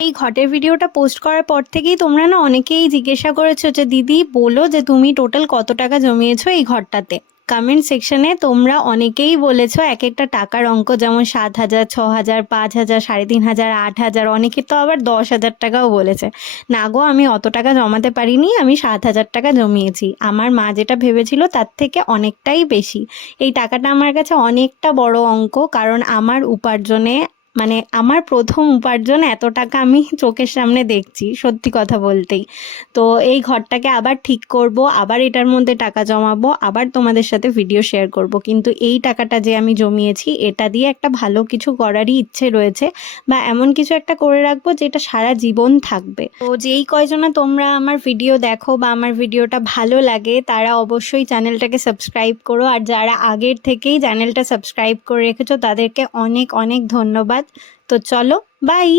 এই ঘটের ভিডিওটা পোস্ট করার পর থেকেই তোমরা না অনেকেই জিজ্ঞাসা করেছ যে, দিদি, বলো যে তুমি টোটাল কত টাকা জমিয়েছো এই ঘরটাতে? কমেন্ট সেকশনে তোমরা অনেকেই বলেছ এক একটা টাকার অঙ্ক, যেমন সাত হাজার, ছ হাজার, পাঁচ হাজার, সাড়ে তিন হাজার, আট হাজার, অনেকে তো আবার দশ হাজার টাকাও বলেছে। না গো, আমি অত টাকা জমাতে পারিনি, আমি সাত হাজার টাকা জমিয়েছি। আমার মা যেটা ভেবেছিল তার থেকে অনেকটাই বেশি। এই টাকাটা আমার কাছে অনেকটা বড় অঙ্ক, কারণ আমার উপার্জনে মানে আমার প্রথম উপার্জন এত টাকা আমি চোখের সামনে দেখছি, সত্যি কথা বলতেই। তো এই ঘরটাকে আবার ঠিক করব, আবার এটার মধ্যে টাকা জমাবো, আবার তোমাদের সাথে ভিডিও শেয়ার করব। কিন্তু এই টাকাটা যে আমি জমিয়েছি, এটা দিয়ে একটা ভালো কিছু করারই ইচ্ছে রয়েছে বা এমন কিছু একটা করে রাখব যেটা সারা জীবন থাকবে। তো যেই কয়জনা তোমরা আমার ভিডিও দেখো বা আমার ভিডিওটা ভালো লাগে, তারা অবশ্যই চ্যানেলটাকে সাবস্ক্রাইব করো। আর যারা আগের থেকেই চ্যানেলটা সাবস্ক্রাইব করে রেখেছো, তাদেরকে অনেক অনেক ধন্যবাদ। তো চলো বাই